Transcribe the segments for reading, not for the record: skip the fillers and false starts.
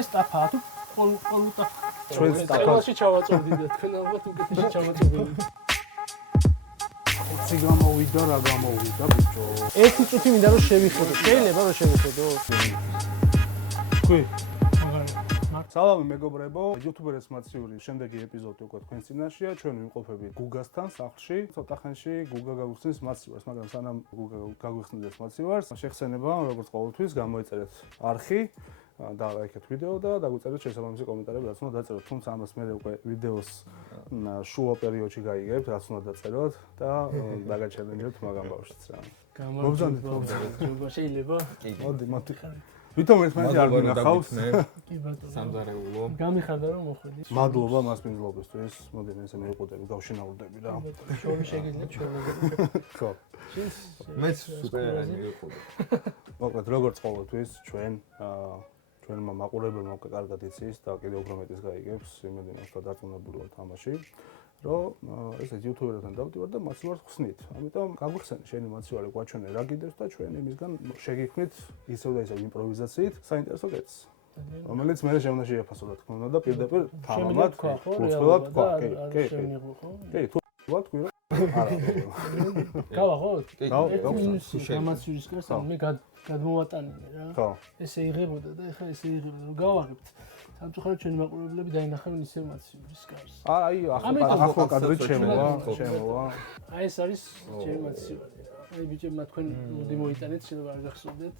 ეს ტაფაა თუ ყოლუტა ჩვენს ტაფაში ჩავაწოვდით თქვენ ალბათ უკეთესი ჩავაწოვდით. იცი გამოვიდა რა გამოვიდა ბიჭო. ერთი წუთი მინდა რომ შევიხედო. შეიძლება რომ შევიხედო. თქვი სალამი მეგობრებო, YouTube-რის მაციური შემდეგი ეპიზოდი უკვე თქვენს წინაშეა. ჩვენ ვიმყოფებით გუგასთან სახლში. ცოტა ხანში გუგა გაგვიხსნის მაცივარს, მაგრამ სანამ გუგა გაგვიხსნიდეს მაცივარს, შეხსენება როგორც ყოველთვის გამოიწერეთ არხი და ლაიქეთ ვიდეო და დაგვიწერეთ შესაბამისი კომენტარები, რაც უნდა დაწეროთ. თუმცა ამას მე უკვე ვიდეოს შუა პერიოდში გაიგებთ, რაც უნდა დაწეროთ და დაგაჩერდებით მაგამ ბავშვიც რა. გამოვზანდეთ, შეიძლება? მოდი. ვითომ ერთმანეთს არ გინახავს? კი ბატონო. სამზარეულო. გამიხარდა რომ მოხვედი. მადლობა მასპინძლობისთვის. მოდი მე ესე მივყოდები, გავშინაურდები რა. შორი შეგიძლიათ შევაგებო. ხო. მეც სუპერანი ვიყო. მოკლედ როგორც ყოველთვის ჩვენმა მაყურებელმა უკვე კარგად იცის და კიდევ უფრო მეტის გაიგებს იმედი მაქვს რომ დარწმუნებული ვარ თამაში რომ ესე YouTube-ერთან დავდივარ და მაცივარს ხსნით. ამიტომ გაგვიხსენე შენი მაცივარი გვაჩვენე რა გიდევს და ჩვენ იმისგან შეგიქმნით ისევ და ისევ იმპროვიზაციით საინტერესო კეთს. რომელიც მე შემდგომ შეაფასო რა თქმა უნდა და პირდაპირ თამამად უცხოად თქვა. კი. თუ ვთქვი რომ არა. გავაღოთ? კი. გამაცვლის კერს მე გადმოვატანე რა. ხო. ესე იღებოდა და ეხლა ესე იღებდა რომ გავაღებთ. სამწუხაროდ ჩვენი მაყურებლები დაინახავენ ისევ მაცივრის კერს. აი ახლა კადრით შემოვა. აი ეს არის ჩემი მაცივარი. აი ბიჭებმა თქვენ მოდი მოიტანეთ, შეიძლება არ გახსოვდეთ.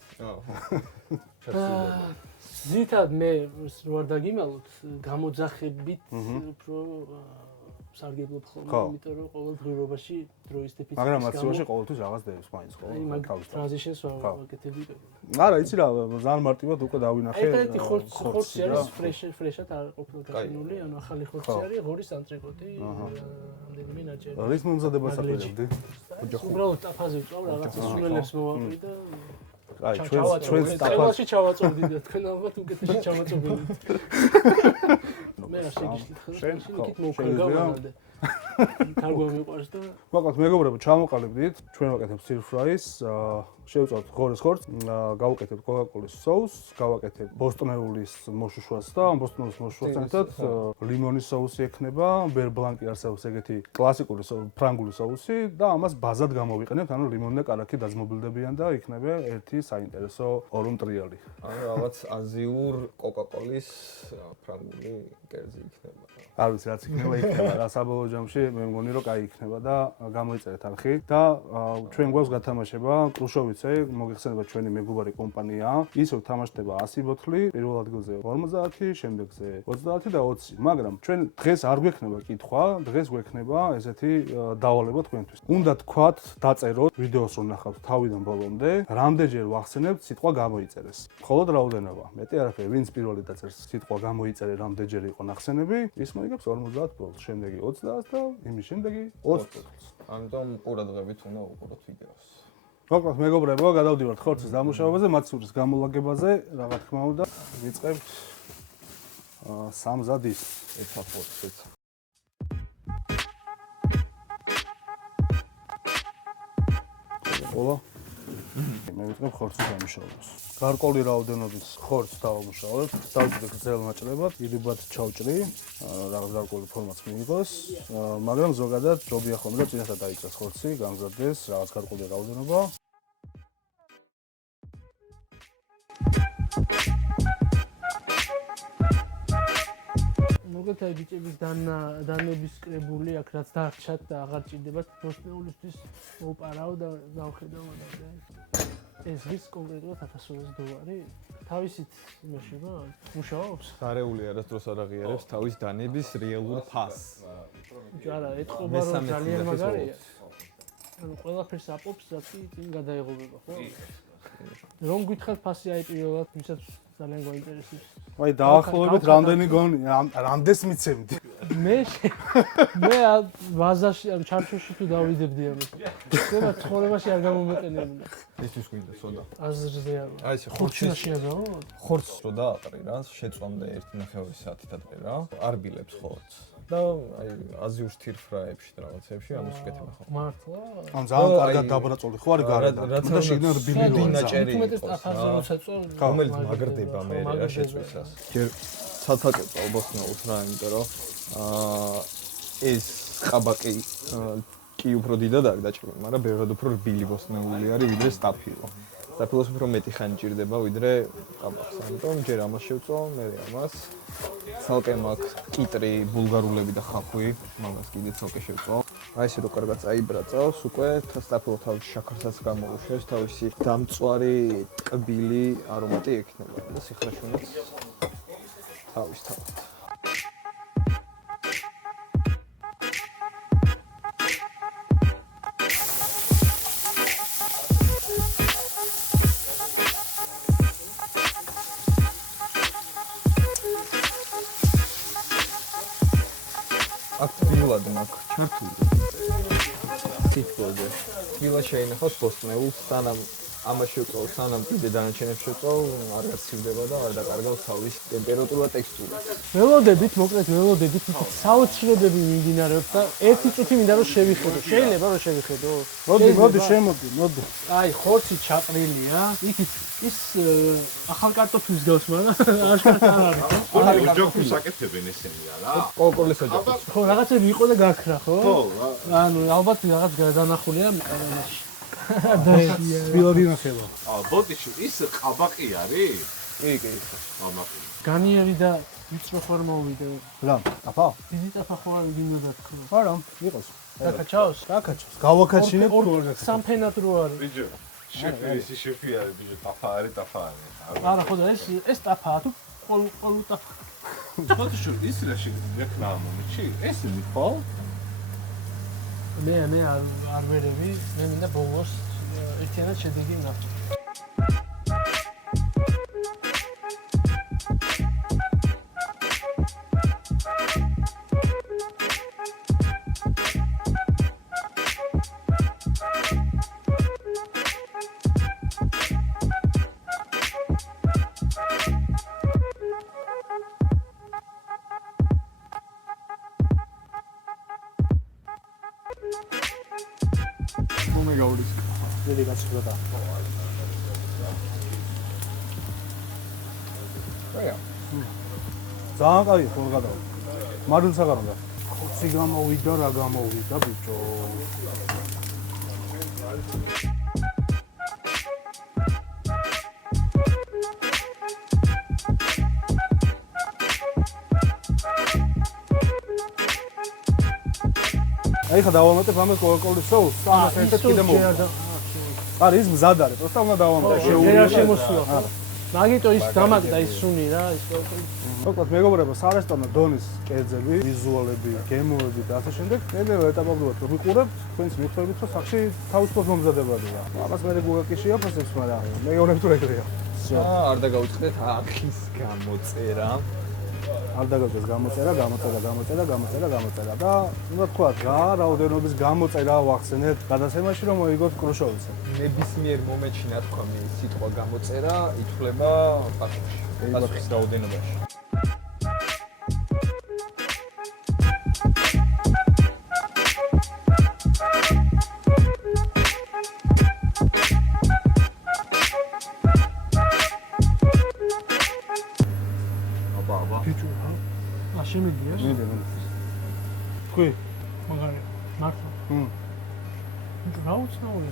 ზითად მე რო არ დაგიმალოთ, გამოძახებით უფრო სარგებლობ ხოლმე, იმიტომ რომ ყოველ დღეობაში დროის დეფიციტი. მაგრამ მაცივარში ყოველთვის რაღაც დევს მაინც ხო? ტრანზიშენს ვაკეთები. არა, იცი რა, ძალიან მარტივად უკვე დავინახე. ერთ-ერთი ხორცი არის ფრეშად არ ყოფილა გაშენული, ანუ ახალი ხორცი არის, ღორის ანტრიკოტი, რამდენიმე ნაჭერი. რის მომზადებას აპირებდი? უბრალოდ ტაფაზე ვწავ რაღაცა სულელებს მოვაყრი და აი ჩვენს ტაფაში ჩავაწოვდით და თქვენ ალბათ უკეთესი ჩავაწოვდით. მე არ შეგიშლით ხოლმე, შენ იქით მოვკრავდე. კარგო მიყვარს და მოკლედ მეგობრებო, ჩამოყალიბდით, ჩვენ ვაკეთებთ stir fries, შევწავთ ღორის ხორცს, გავაკეთებთ კოკაკოლის соуს, გავაკეთებთ ბოსტნეულის მოშუშვას და ამ ბოსტნეულის მოშუშვასთან ერთად ლიმონის соуსი ექნება, ბერ ბლანკი არსებობს ეგეთი კლასიკური ფრანგული соуსი და ამას ბაზად გამოვიყენებთ, ანუ ლიმონი და კარაქი დაძმობილდებიან და იქნება ერთი საინტერესო ორუმტრიალი. ანუ რაღაც აზიურ კოკაკოლის ფრანგული კერძი იქნება. არ ვიცი რაც იქნება რა საბოლოო ჯამში მე მგონი რომ კაი იქნება და გამოიწერეთ არხი და ჩვენ გვაქვს გათამაშება კრუშოვიცე მოგეხსენება ჩვენი მეგობარი კომპანია ისევ თამაშდება 100 ბოთლი პირველ ადგილზე 50 შემდეგზე 30 და 20 მაგრამ ჩვენ დღეს არ გვექნება კითხვა დღეს გვექნება ესეთი დავალება თქვენთვის უნდა თქვათ დაწეროთ ვიდეოს რომ ნახავთ თავიდან ბოლომდე რამდენჯერ ვახსენებთ სიტყვა გამოიწერეს მხოლოდ რაოდენობა მეტი არაფერი ვინც პირველი დაწერს სიტყვა გამოიწერე რამდენჯერ იყო ნახსენები ის მოიგებს 50 ბოლოს, შემდეგი 20 და იმის შემდეგი 20 ბოლოს. ამიტომ ყურადღებით უნდა უყუროთ ვიდეოს. მოკლედ მეგობრებო, გადავდივართ ხორცის დამუშავებაზე, მაცივრის გამოლაგებაზე, რა თქმა უნდა, ვიწყებთ სამზადის ეთაპებს. ყოლა მე ვიწყებ ხორცის დამუშავებას. გარკვეული რაოდენობის ხორცს დავამუშავებ, დავჭრე გრძელ ნაჭრებად, ირიბად ჩავჭრი, რაღაც გარკვეული ფორმაც მიიღოს, მაგრამ ზოგადად ჯობია ხოლმე წინასწარ დაიჭრას ხორცი, გამზადდეს რაღაც გარკვეული რაოდენობა. მოგეთ აი ბიჭების დანების კრებული აქ რაც დარჩათ და აღარ ჭირდებათ ბოსტნეულისთვის მოვპარავ და დავხედავ და ეს ის კონკრეტულად 1200 დოლარი თავისით იმაშება მუშაობს გარეული არასდროს არ აღიარებს თავის დანების რეალურ ფასს. არა ეთყობა რომ ძალიან მაგარია ანუ ყველაფერს აპობს რაც წინ გადაიღობება ხო რომ გითხართ ფასი აი პირველად ვისაც ძალიან გვაინტერესებს აი დაახლოებით რამდენი გონია რამდენს მიცემდი მე ვაზაში ან ჩარჩოში თუ დავიდებდი ამას ხება ცხოვრებაში არ გამომეყენებინა ისთვის გვინდა სოდა აზრზე არა აი ეს ხორცში აღავ ხორცს რო დააყრი რა შეწვამდე 1.5 საათი დადყე რა არ ბილებს ხორცს და აი აზიურ თირფრაებში და რაღაცებში ამას ვკეთებ ახლა. მართლა? ან ძალიან კარგად დაბრაწული ხო არის გარედან. და შიგნით რბილი დინაჭერი. უმეტეს ტაფაზე უცეწო. რომელიც მაგრდება მე რა შეწვისას. ჯერ ცალ-ცალკე წავბოსნაუთ რა, იმიტომ რომ ეს ყაბაკი კი უფრო დიდად არის დაჭრილი, მაგრამ ბევრად უფრო რბილი ბოსნეული არის ვიდრე სტაფილო. სტაფილოს უფრო მეტი ხანი ჭირდება ვიდრე ყაბაკს. ამიტომ ჯერ ამას შევწო, მე ამას. ცალკე მაქვს კიტრი, ბულგარულები და ხახვი, მაგას კიდე ცალკე შევწო. აი ესე რო კარგად წაიბრაწავს, უკვე სტაფილო თავის შაქარსაც გამოუშვებს, თავისი დამწვარი, ტკბილი არომატი ექნება და სიხრაშუნაც თავისთავად. აქტიურად მაქვს ჩართული. სიტყვაზე. დილა შეინახოთ ბოსტნეულს, სანამ ამას შევწოვ, სანამ კიდე დანარჩენებს შევწოვ, არ გაცივდება და არ დაკარგავს თავის ტემპერატურა ტექსტურას. ველოდებით, მოკლედ ველოდებით, საოცრებები მიმდინარეობს და ერთი წუთი მინდა რომ შევიხედო. შეიძლება რომ შევიხედო? მოდი, შემოდი. აი, ხორცი ჩაყრილია. იქით ის ახალ კარტოფილს გავს, მაგრამ აშკარად არ არის. ოჯახს აკეთებენ ესენი რა. კოკოლის ოჯახი. ხო, რაღაცები იყო და გაქრა, ხო? ხო, ანუ ალბათ რაღაც გადანახულია მყარანაში. ბილოდი ნახება. ბოდიში ის ყაბაკი არის? კი. ყაბაკი. განიერი და ვიწრო ხარ მოვიდე. რა, აფა? დიდი ტაფა ხო არ გინდა თქო. არა, იყოს. დაკაჩავს? დაკაჩავს. გავაკაჩინებ სამფენად რო არის. ბიჭო, შეფი არის, ბიჭო, ტაფა არის. არა, ხო და ეს ტაფაა თუ ყოლ ტაფა. ბოდიში ის რა შეგვექნა მომენტში? ეს მიყო? მე არ ვერევი, მე მინდა ბოლოს ერთიანად შედეგი ნახო. მომე გავulis. დიდი გასწრება. აია. ძალიან კაი ხო გადავა. მარილს აღარ უნდა. ხოცი გამოვიდა, რა გამოვიდა ბიჭო. აი ხა დავამატებ ამას კოკაკოლის соуს, ამას ერთად კიდე მოვიდა. არა, ის მზად არის, პროსტა უნდა დავამატებ. შემოსულა. მაგიტო ის დამაგდა ის სუნი რა, ის კოკაკოლის. მოკლედ მეგობრებო, სარესტორნო დონის კერძები, ვიზუალები, გემოები და ასე შემდეგ, ნელ-ნელა ეტაპობრივად ვიყურებთ, თქვენს მიხვდებით, რომ სახში თავისუფლად მომზადებადია. ამას მე გუგაკი შეაფასებს, მაგრამ მეგობრებო თუ ეგრეა. არ დაგაუწყდეთ ახის გამოწერა. არ დაგაგდეს გამოწერა და უნდა თქვათ რა, რაოდენობის გამოწერა ვახსენეთ გადაცემაში, რომ მოიგოთ კრუშოვიცი. ნებისმიერ მომენტში ნათქვამი სიტყვა გამოწერა ითვლება პასუხში. პასუხის რაოდენობაში. ბიჭო რა? შემედია? თქვი? მაგარი მართლა. რა უცნაური?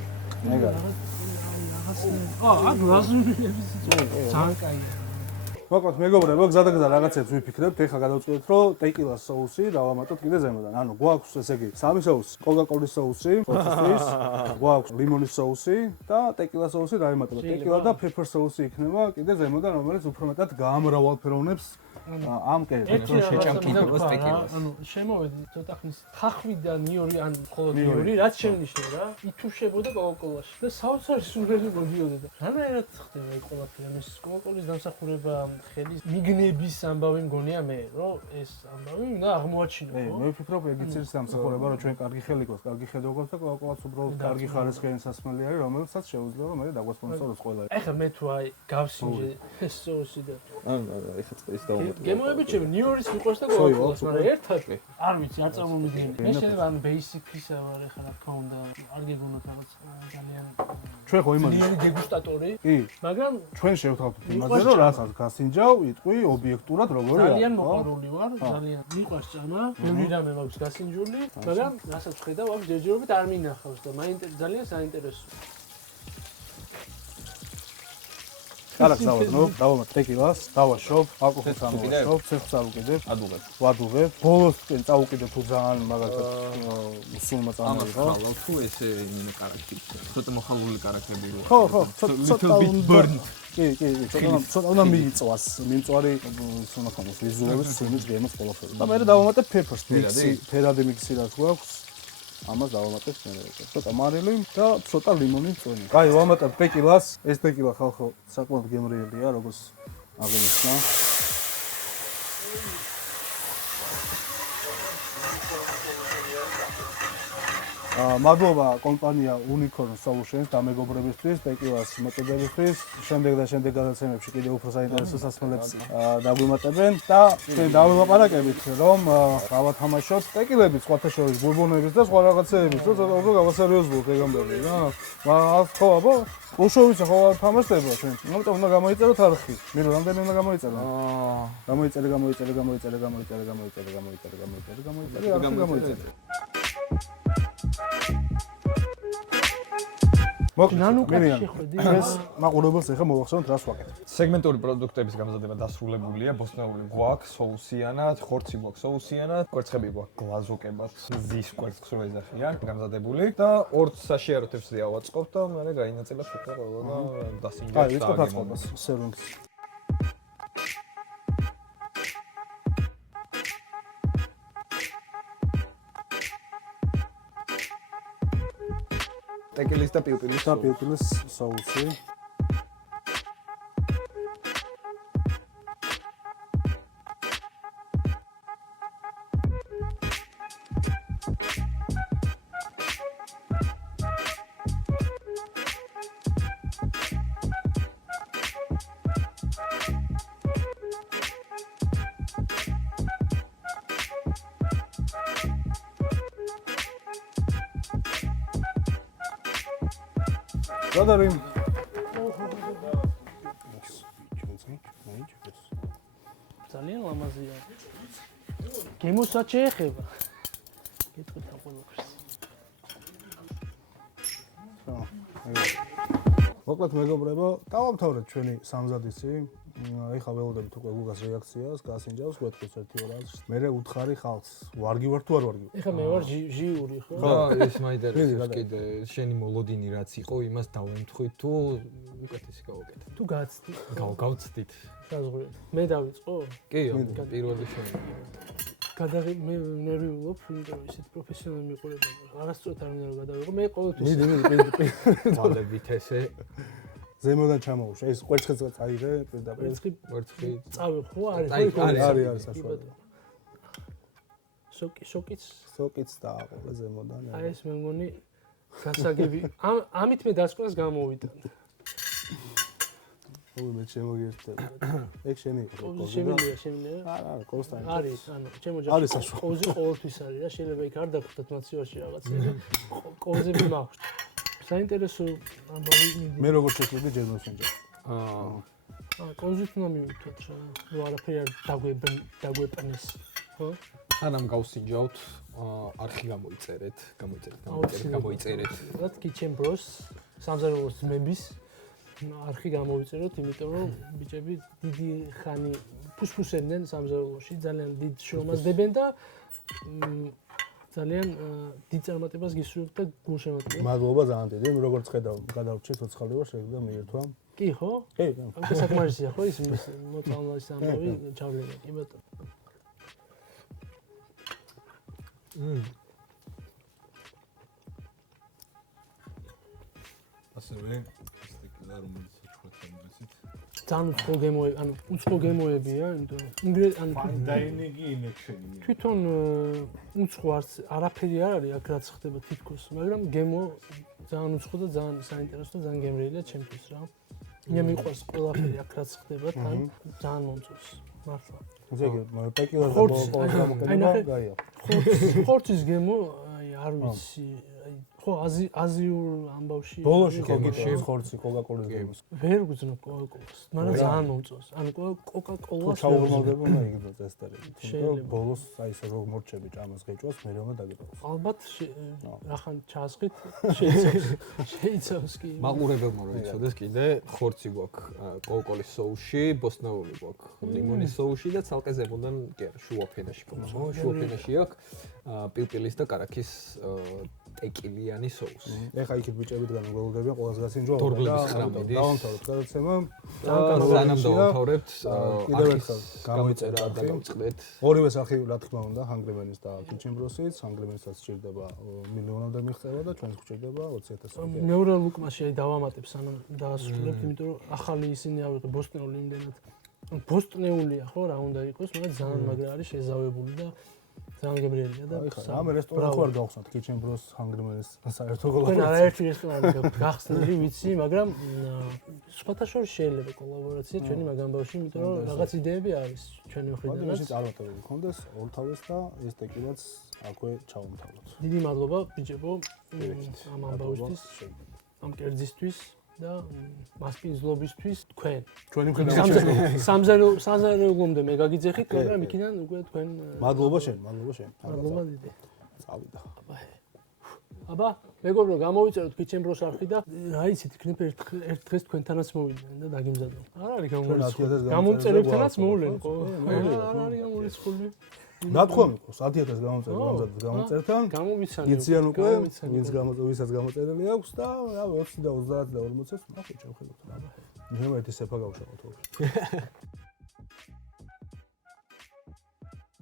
აგ რაზუნების ძალიან კაია. მოკლედ მეგობრებო, გზადაგზა რაღაცებს ვიფიქრებთ, ეხლა გადავწყვეტთ, რომ ტეკილას соуსი დავამატოთ კიდე ზემოდან. ანუ გვაქვს ესე იგი, სამი соуსი, კოკაკოლის соуსი, ხორცის, გვაქვს ლიმონის соуსი და ტეკილას соуსი დაემატება. ტეკილა და pepper соуსი იქნება კიდე ზემოდან, რომელიც უფრო მეტად გაამრავალფეროვნებს ამ კერძს. შეჭამკიდოს ტეკილას. ანუ შემოვედი ცოტა ხნის ხახვიდან იური ან მხოლოდ იური, რაც შენიშნა რა, ითუშებოდა კოკაკოლაში და საოცარი სურველი მოდიოდა და რანაირად ხდება ეს ყველაფერი, ეს კოკაკოლის დამსახურება ხელის მიგნების ამბავი მგონია მე, რომ ეს ამბავი უნდა აღმოაჩინო, ხო? მე ვფიქრობ, ეგიც ის დამსახურება, რომ ჩვენ კარგი ხელი გვაქვს, კარგი ხედვა გვაქვს და კოკაკოლაც უბრალოდ კარგი ხარისხიანი სასმელი არის, რომელსაც შეუძლია მე დაგვასპონსოროს ყველა. ეხლა მე თუ აი გავსინჯე ეს соуსი და ეხლა წეს დავუმატე გემოები ჩემი ნიუ-იორკის მიყვარს და გოაკულას, მაგრამ ერთად არ ვიცი, არ წარმომიდგენია. მე შეიძლება ან basic-ისა ვარ ახლა რა თქმა უნდა, არ გეგონოთ რაღაც ძალიან ჩვენ ხო იმაზე ძლიერი დეგუსტატორი, კი მაგრამ ჩვენ შევთავაზეთ იმაზე რომ რასაც გასინჯავ იტყვი ობიექტურად როგორია ძალიან მოყვარული ვარ, ძალიან მიყვარს ჭამა, ბევრი რამე მაქვს გასინჯული, მაგრამ რასაც ვხედავ, აქ ჯერჯერობით არ მინახავს და ძალიან საინტერესოა. კარგ დავადნო, დავამატ ტეკილას, დავაშობ, ალკოჰოლს ამოვაშობ, ცეცხლს ავუკიდებ, ვადუღებ. ბოლოს წინ წავუკიდებ თუ ძალიან მაგალითად სულმა წამოიღო. ამას ხალავ თუ ესე კარაქი. ცოტა მოხალული კარაქები რო. ხო, little bit burned. კი, ცოტა უნდა მიიწვას, მიმწვარი ის უნდა ქონდეს ვიზუალების სუნიც გემოს ყველაფერი. და მე დავამატებ pepper-ს, ფერადი მიქსი რაც გვაქვს. ამას დავამატებ მე. ცოტა მარილი და ცოტა ლიმონის წვენი. კაი, ვამატებ ტეკილას. ეს ტეკილა ხალხო საკმაოდ გემრიელია, როგორც აღინიშნა. მადლობა კომპანია Unicorn Solutions და მეგობრებისთვის, ტეკილას მოწოდებისთვის. შემდეგ გადაცემებში კიდევ უფრო საინტერესო სასმელებს დაგვიმატებენ და ჩვენ დავილაპარაკებით, რომ გავათამაშოთ ტეკილების, სხვათა შორის ბურბონების და სხვა რაღაცეების, უფრო გავასერიოზულოთ ეგამბები რა. ხო, აბა, უშოვიცა ხო თამაშდება ჩვენ. ამიტომ უნდა გამოიწეროთ არხი. მე რამდენი უნდა გამოიწერო? გამოიწერე. ნანუკაში შეხვედი. ეს მაყურებელს ახლა მოვახსენოთ რას ვაკეთებ. სეგმენტური პროდუქტების გამზადება დასრულებულია, ბოსტნეული გვაქვს, соусიანად, ხორცი გვაქვს соусიანად, კვერცხები გვაქვს გლაზუკებად, ზის კვერცხს რო ეძახიან, გამზადებული და ორ საშიაროთებს დავაწყობთ და მე გაინაწილებ უკვე ყველა და დასინჯავთ. აი, ვიწყებ აწყობას, სერვინგს. ტეკილის და პილპილის соуსი. გადარიმ ძალიან ლამაზია. გემოსაც შეეხება. გეტყვით რა ყველაფერს. მოკლედ მეგობრებო, დავამთავრეთ ჩვენი სამზადისი. ეხლა ველოდებით უკვე გუგას რეაქციას, გასინჯავს, გვეთქვით ერთი ორ აზრს. მე უთხარი ხალხს, ვარგი ვარ თუ არ ვარგი? ეხლა მე ვარ ჟიური ხო? და ეს მაინტერესებს კიდე შენი მოლოდინი რაც იყო, იმას დავემთხვით თუ უკეთესი გავაკეთე. თუ გაცდი. გავცდით. საზღვრით. მე დავიწყო? კი, პირველი შენი. მე ნერვიულობ, იმიტომ რომ ისეთ პროფესიონალი მიყურება. არასწორად არ მინდა რომ გადავიღო. მე ყოველთვის მალებით ესე ზემოდან ჩამოუშვა. ეს კვერცხიც წაიღე პირდაპირ. კვერცხი წავი ხო არის? არის საშუალო. სოკიც დააყოლე ზემოდან. აი ეს მე მგონი გასაგები. ამით მე დასკვნას გამოვიტან. მე შემოგიერთდება. ეგ შენი იყო. შემიძლია. არა, კონსტანტი. არის, ანუ ჩემო ჯერ ყოზე ყოველთვის არის რა, შეიძლება იქ არ დაგხვდათ მოცივაში რაღაცა. ყოზები მაქვს. საინტერესო ამბავი მიდი. მე როგორ შეხვედი ჯერმოსენჯა. კონზით უნდა მივიდოთ რა. ნუ არაფერი არ დაგვეპნეს. ხო? თანამ გავსინჯავთ, არხი გამოიწერეთ. რა თქი ჩემ ბროს სამზარეულოს ძმების არხი გამოვიწეროთ, იმიტომ რომ ბიჭები დიდი ხანი ფუსფუსებდნენ სამზარეულოში, ძალიან დიდ შრომას დებენ და ძალიან დიდ წარმატებას გისურვებთ და გულშემატკივრად. მადლობა ძალიან დიდი. როგორც ხედავ, გადავრჩი ცოცხალი ვარ, შეგდა მიერთვა. კი ხო? კი. ამ საკმარისია ხო ის მოწამლაის ამბავი ჩავლენა, კი ბატონო. ასევე სტეკილა რომელიც ჩვენთან მოგესით. ძალიან უცხო გემოები, ანუ უცხო გემოებია, იმიტომ რომ დაინიგი იმექშენი. თვითონ უცხო არაფერი არ არის აქ რაც ხდება თითქოს, მაგრამ გემო ძალიან უცხო და ძალიან საინტერესო და ძალიან გემრიელია ჩემთვის რა. მე მიყვარს ყველაფერი აქ რაც ხდება თან, ძალიან მომწონს. მართლა. ზეგი პეკილას და ხორცს, ბოლოს აი, გამოკეთება ნახე. გაია. ხორცის გემო, აი, არ ვიცი, აი, ხო, აზიურ ამბავში. ბოლოში ხო გემოში. გიყავს ხორცი კოკაკოლის გემოს. ვერ გძნობ კოკაკოლას, მაგრამ ძალიან მომწონს. ანუ კოკაკოლას ჩაუღმავდება უნდა იგივე წესდები. შეიძლება. ბოლოს აი ესე რომ მორჩები ჭამას გეჭვას, მე რომ დაგიწყოს. ალბათ რახან ჩაასხით შეიცავს. შეიცავს კი. მაყურებელმა რომ იცოდეს კიდე ხორცი გვაქვს კოკაკოლის соуში, ბოსტნეული გვაქვს ლიმონის соуში და ცალკე ზემოდან კი არა შუა ფენაში გვაქვს. შუა ფენაში აქვს პილპილის და კარაქის ტეკილიანი соуსი. ეხა იქით ბიჭებით განმგებლობდნენ ყველაზე გასინჯო თორბლების ხრამიდის. დავამთავრეთ გადაცემა. სანამ დავამთავრებთ კიდევ ერთხელ გამოიწერა და გავწყდეთ. ორივე სახი რა თქმა უნდა ჰანგრემენის და კიჩენ ბროსის, ჰანგრემენსაც სჭირდება მილიონამდე მიღწევა და ჩვენს გვჭირდება 20,000. მეორე ლუკმაში აი დავამატებ სანამ დაასრულებთ, იმიტომ რომ ახალი ისინი ავიღე ბოსტნეული იმდენად. ბოსტნეულია ხო რა უნდა იყოს, მაგრამ ძალიან მაგრა არის შეზავებული და ძალიან გემრიელია და ამ რესტორანს ხო არ გავხსნათ კიჩენ ბროს ჰანგრემენის საერთო თქვენ კოლაბორაცია. არაერთი რესტორანი გახსნილი ვიცი, მაგრამ სხვათა შორის შეიძლება კოლაბორაცია ჩვენი მაგამბავში, იმიტომ რომ რაღაც იდეები არის ჩვენი მოდი მხრიდანაც. ისე წარმატებები გქონდეს ორთავეს და ეს ტეკილაც აქვე ჩავუმთავროთ. დიდი მადლობა ბიჭებო ამ ამბავისთვის, ამ კერძისთვის და მასპინძლობისთვის თქვენ. ჩვენი მხრიდან სამზარეულომდე მე გაგიძეხით, მაგრამ იქიდან უკვე თქვენ მადლობა შენ, მადლობა შენ. მადლობა დიდი. წავიდა. აბა, მეგობრო, გამოვიწეროთ კიჩენ ბროს არხი და რა იცით, იქნებ ერთ დღეს თქვენთანაც მოვიდნენ და დაგიმზადოთ. არ არის გამორიცხული. გამომწერებთანაც მოვლენ ხო? არ არის გამორიცხული. ნათქვამი ყოს 10,000 გამომწერთან. გამომიცანე. იციან უკვე, ვისაც გამოწერილი აქვს და რა 20 და 30 და 40-ს ნახე ჩავხედოთ რა. მე მეტი სეფა გავშალოთ.